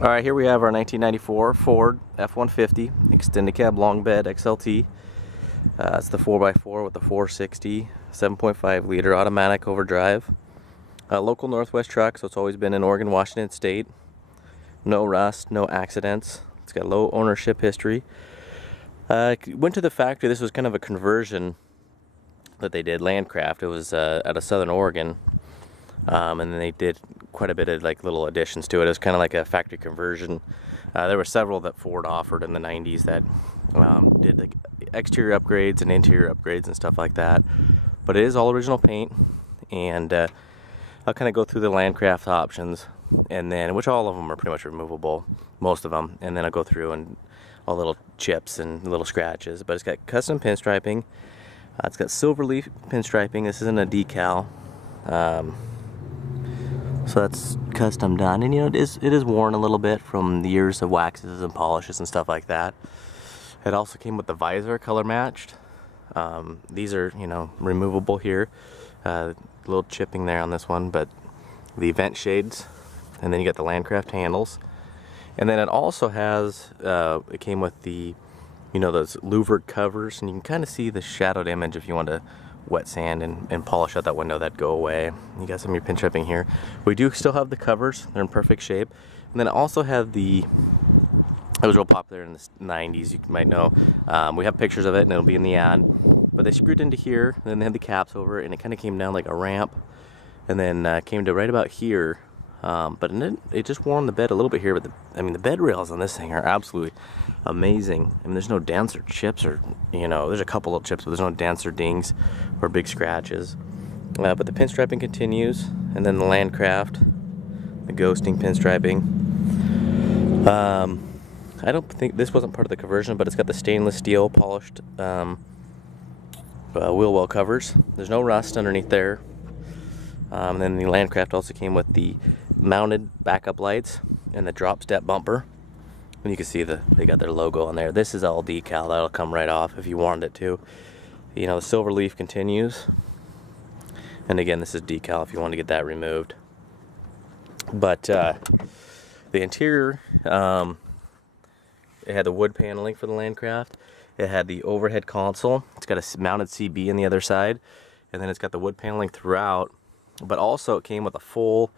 Alright, here we have our 1994 Ford F-150 extended cab long bed XLT. It's the 4x4 with the 460 7.5 liter automatic overdrive. Local Northwest truck, so it's always been in Oregon, Washington State. No rust, no accidents. It's got low ownership history. Went to the factory. This was kind of a conversion that they did, Landcraft. It was out of Southern Oregon. And then they did quite a bit of like little additions to it. It was kind of like a factory conversion. There were several that Ford offered in the 90s that did like exterior upgrades and interior upgrades and stuff like that. But it is all original paint, and I'll kind of go through the Landcraft options, and then which all of them are pretty much removable, most of them, and then I'll go through and all little chips and little scratches. But it's got custom pinstriping. It's got silver leaf pinstriping. This isn't a decal. So that's custom done, and you know it is worn a little bit from the years of waxes and polishes and stuff like that. It also came with the visor color matched. These are, you know, removable here. A little chipping there on this one, but the vent shades, and then you got the Landcraft handles, and then it also has it came with the, you know, those louvered covers, and you can kind of see the shadowed image if you want to wet sand and polish out that window. That'd go away. You got some of your pinstriping here. We do still have the covers. They're in perfect shape. And then I also have the, it was real popular in the 90s, you might know. We have pictures of it and it'll be in the ad. But they screwed into here, and then they had the caps over it, and it kind of came down like a ramp, and then came to right about here. But it just wore on the bed a little bit here. But I mean, the bed rails on this thing are absolutely amazing. I mean, there's no dents or chips, or, you know, there's a couple of chips, but there's no dents or dings or big scratches. But the pinstriping continues, and then the Landcraft, the ghosting pinstriping. I don't think this wasn't part of the conversion, but it's got the stainless steel polished wheel well covers. There's no rust underneath there. And then the Landcraft also came with the mounted backup lights and the drop step bumper. And you can see they got their logo on there. This is all decal. That'll come right off if you wanted it to. You know, the silver leaf continues. And again, this is decal if you want to get that removed. But the interior, it had the wood paneling for the Landcraft. It had the overhead console. It's got a mounted CB on the other side. And then it's got the wood paneling throughout. But also it came with a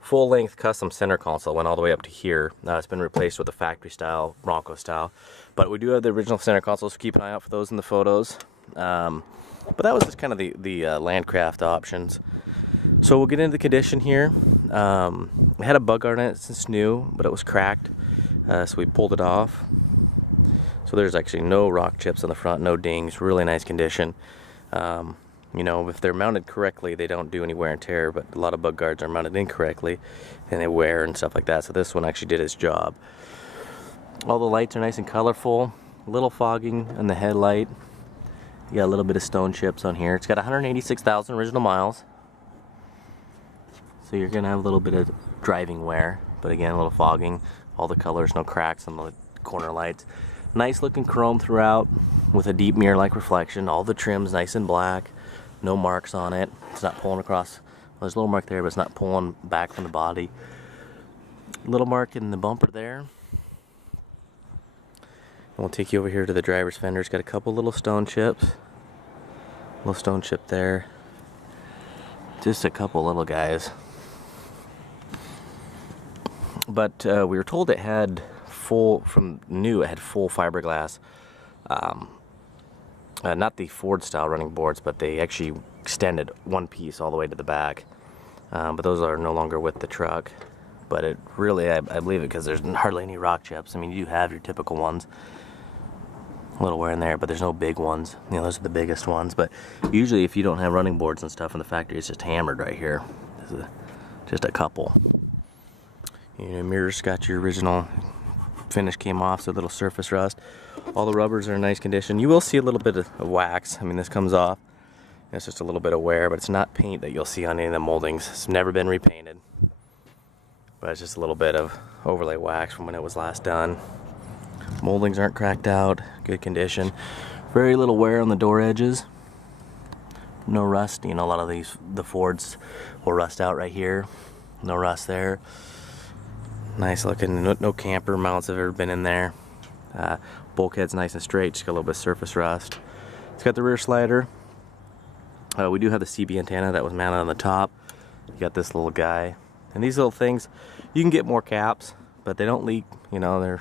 full-length custom center console. Went all the way up to here. It's been replaced with a factory style, Bronco style. But we do have the original center console, so keep an eye out for those in the photos. But that was just kind of the Landcraft options. So we'll get into the condition here. It had a bug guard in it since new, but it was cracked, so we pulled it off. So there's actually no rock chips on the front, no dings. Really nice condition. You know, if they're mounted correctly, they don't do any wear and tear, but a lot of bug guards are mounted incorrectly, and they wear and stuff like that. So this one actually did its job. All the lights are nice and colorful. A little fogging on the headlight. You got a little bit of stone chips on here. It's got 186,000 original miles. So you're gonna have a little bit of driving wear, but again, a little fogging. All the colors, no cracks on the corner lights. Nice looking chrome throughout with a deep mirror-like reflection. All the trim's nice and black. No marks on it. It's not pulling across. Well, there's a little mark there, but it's not pulling back from the body. Little mark in the bumper there. And we'll take you over here to the driver's fender. It's got a couple little stone chips. Little stone chip there. Just a couple little guys. But we were told it had full, from new, it had full fiberglass. Not the Ford style running boards, but they actually extended one piece all the way to the back. But those are no longer with the truck. But it really, I believe it, because there's hardly any rock chips. I mean, you do have your typical ones. A little wear in there, but there's no big ones. You know, those are the biggest ones. But usually if you don't have running boards and stuff in the factory, it's just hammered right here. This is just a couple. You know, mirrors got your original finish came off, so a little surface rust. All the rubbers are in nice condition. You will see a little bit of wax. I mean, this comes off. It's just a little bit of wear, but it's not paint that you'll see on any of the moldings. It's never been repainted. But it's just a little bit of overlay wax from when it was last done. Moldings aren't cracked out. Good condition. Very little wear on the door edges. No rust. You know, a lot of the Fords will rust out right here. No rust there. Nice looking, no camper mounts have ever been in there. Bulkhead's nice and straight, just got a little bit of surface rust. It's got the rear slider. We do have the CB antenna that was mounted on the top. You got this little guy. And these little things, you can get more caps, but they don't leak. You know,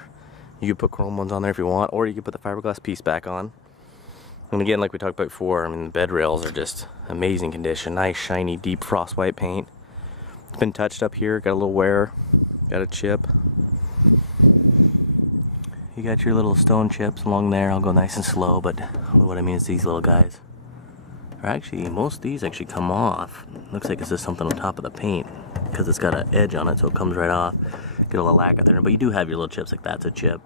you can put chrome ones on there if you want, or you can put the fiberglass piece back on. And again, like we talked about before, I mean, the bed rails are just amazing condition. Nice, shiny, deep frost white paint. It's been touched up here, got a little wear, got a chip. You got your little stone chips along there. I'll go nice and slow, but what I mean is these little guys. Or actually, most of these actually come off. Looks like it's just something on top of the paint because it's got an edge on it, so it comes right off. Get a little lack out there, but you do have your little chips. Like that's a chip.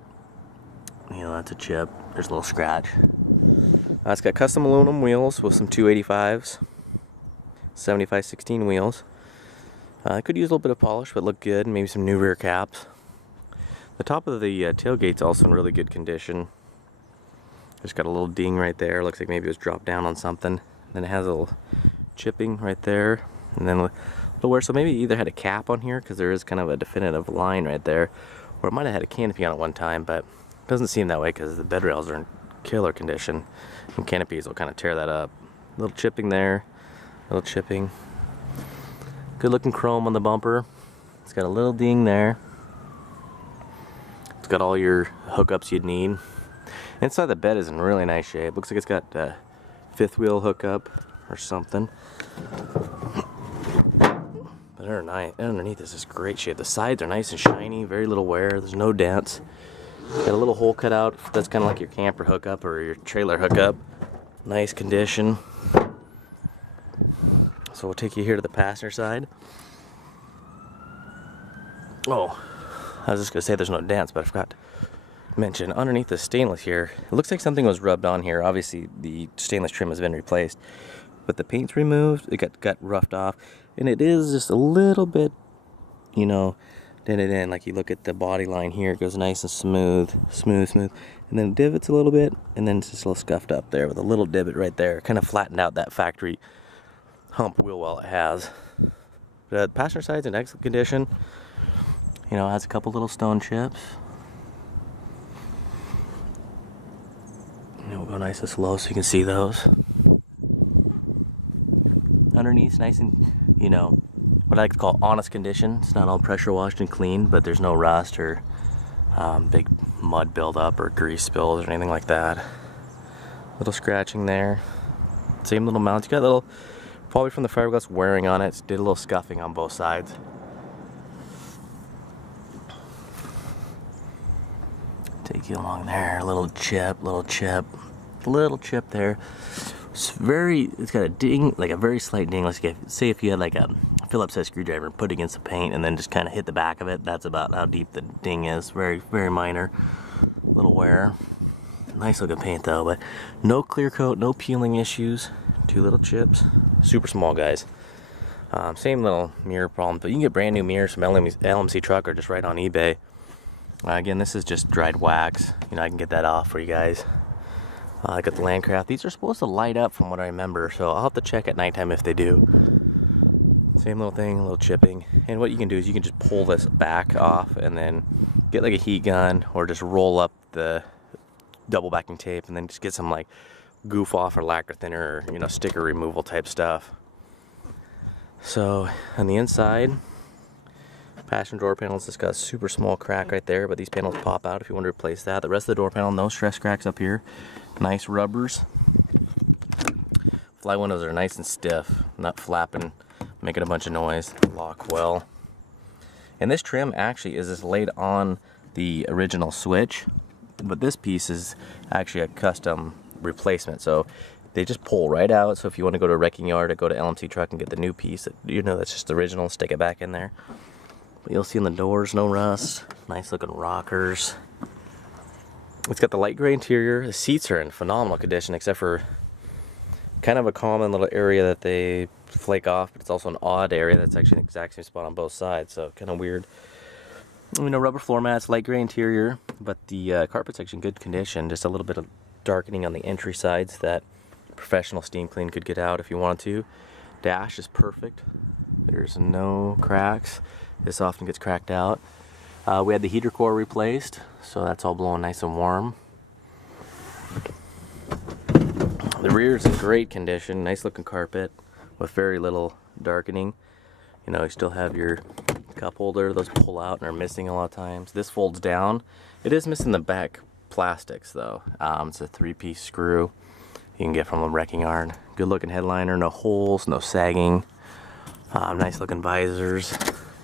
You know, that's a chip. There's a little scratch. It's got custom aluminum wheels with some 285s, 75/16 wheels. I could use a little bit of polish, but look good. Maybe some new rear caps. The top of the tailgate's also in really good condition. Just got a little ding right there. Looks like maybe it was dropped down on something. Then it has a little chipping right there, and then a little wear. So maybe it either had a cap on here because there is kind of a definitive line right there, or it might have had a canopy on it one time, but it doesn't seem that way because the bed rails are in killer condition, and canopies will kind of tear that up. A little chipping there, a little chipping. Good looking chrome on the bumper. It's got a little ding there. It's got all your hookups you'd need. Inside the bed is in really nice shape. Looks like it's got a fifth wheel hookup or something. But underneath this is great shape. The sides are nice and shiny, very little wear. There's no dents. Got a little hole cut out. That's kind of like your camper hookup or your trailer hookup. Nice condition. So we'll take you here to the passenger side. Oh, I was just gonna say there's no dents, but I forgot to mention underneath the stainless here, it looks like something was rubbed on here. Obviously the stainless trim has been replaced, but the paint's removed. It got roughed off, and it is just a little bit, you know, dented in. Like you look at the body line here, it goes nice and smooth, and then it divots a little bit, and then it's just a little scuffed up there with a little divot right there. Kind of flattened out that factory hump wheel well it has. The passenger side's in excellent condition. You know, it has a couple little stone chips. And we'll go nice and slow so you can see those. Underneath, nice and, you know, what I like to call honest condition. It's not all pressure washed and cleaned, but there's no rust or big mud buildup or grease spills or anything like that. Little scratching there. Same little mount. You got a little, probably from the fiberglass wearing on it. Did a little scuffing on both sides. Take you along there, a little chip there. It's got a ding, like a very slight ding. Let's say if you had like a Phillips head screwdriver and put it against the paint and then just kind of hit the back of it, that's about how deep the ding is. Very, very minor. Little wear. Nice looking paint though, but no clear coat, no peeling issues. Two little chips. Super small guys. Same little mirror problem, but you can get brand new mirrors from LMC Truck or just right on eBay. Again, this is just dried wax. You know, I can get that off for you guys. I got the Landcraft. These are supposed to light up from what I remember, so I'll have to check at nighttime if they do. Same little thing, a little chipping. And what you can do is you can just pull this back off and then get like a heat gun or just roll up the double backing tape and then just get some like goof off or lacquer thinner or, you know, sticker removal type stuff. So on the inside, passenger door panels just got a super small crack right there, but these panels pop out if you want to replace that. The rest of the door panel, no stress cracks up here. Nice rubbers. Fly windows are nice and stiff, not flapping, making a bunch of noise. Lock well. And this trim actually is just laid on the original switch, but this piece is actually a custom replacement. So they just pull right out. So if you want to go to a wrecking yard or go to LMC Truck and get the new piece, you know that's just the original, stick it back in there. But you'll see in the doors, no rust. Nice looking rockers. It's got the light gray interior. The seats are in phenomenal condition, except for kind of a common little area that they flake off, but it's also an odd area that's actually the exact same spot on both sides, so kind of weird. You know, rubber floor mats, light gray interior, but the carpet's actually in good condition. Just a little bit of darkening on the entry sides that professional steam clean could get out if you wanted to. Dash is perfect. There's no cracks. This often gets cracked out. We had the heater core replaced, so that's all blowing nice and warm. The rear is in great condition, nice looking carpet with very little darkening. You know, you still have your cup holder, those pull out and are missing a lot of times. This folds down. It is missing the back plastics though. It's a 3-piece screw you can get from a wrecking yard. Good looking headliner, no holes, no sagging. Nice looking visors.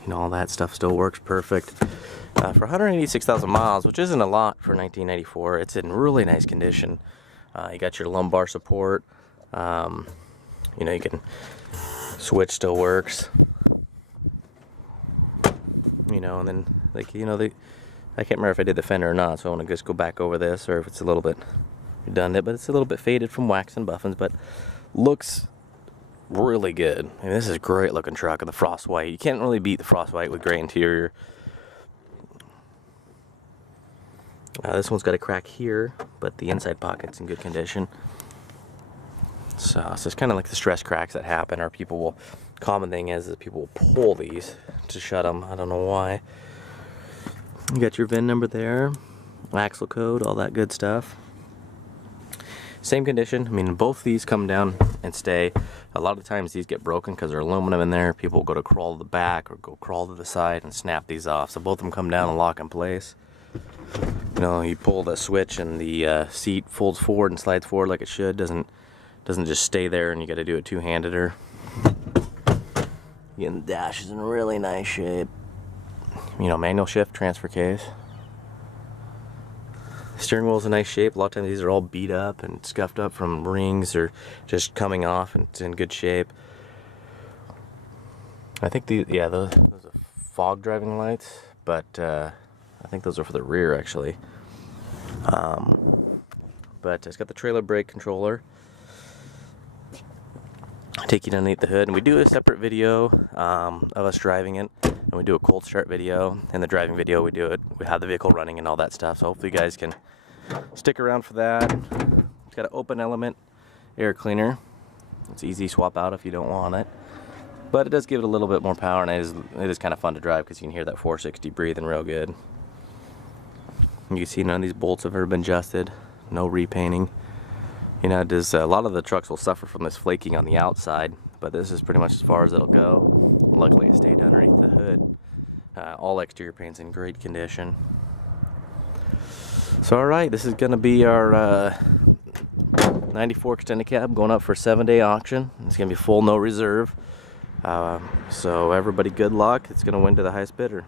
You know, all that stuff still works perfect. For 186,000 miles, which isn't a lot for 1994, it's in really nice condition. You got your lumbar support. You know, you can switch, still works. You know, and then like, you know, I can't remember if I did the fender or not, so I want to just go back over this, or if it's a little bit redundant, but it's a little bit faded from wax and buffins, but looks really good. I mean, this is a great looking truck with the frost white. You can't really beat the frost white with gray interior. This one's got a crack here, but the inside pocket's in good condition. So it's kind of like the stress cracks that happen, or people will, common thing is that people will pull these to shut them. I don't know why. You got your VIN number there, axle code, all that good stuff. Same condition. I mean, both these come down and stay. A lot of times these get broken because they're aluminum in there. People go to crawl to the back or go crawl to the side and snap these off. So both of them come down and lock in place. You know, you pull the switch and the seat folds forward and slides forward like it should. Doesn't just stay there, and you got to do it two-handed. Again, the dash is in really nice shape. You know, manual shift, transfer case. Steering wheel's in nice shape. A lot of times these are all beat up and scuffed up from rings or just coming off, and it's in good shape. I think those are fog driving lights, but I think those are for the rear actually. But it's got the trailer brake controller. Take you underneath the hood, and we do a separate video of us driving it, and we do a cold start video. In the driving video, we have the vehicle running and all that stuff. So hopefully you guys can stick around for that. It's got an open element air cleaner. It's easy to swap out if you don't want it, but it does give it a little bit more power, and it is kind of fun to drive because you can hear that 460 breathing real good. You can see none of these bolts have ever been adjusted, no repainting. You know, a lot of the trucks will suffer from this flaking on the outside, but this is pretty much as far as it'll go. Luckily, it stayed underneath the hood. All exterior paint's in great condition. So, alright, this is going to be our 94 extended cab going up for a 7-day auction. It's going to be full, no reserve. So, everybody, good luck. It's going to win to the highest bidder.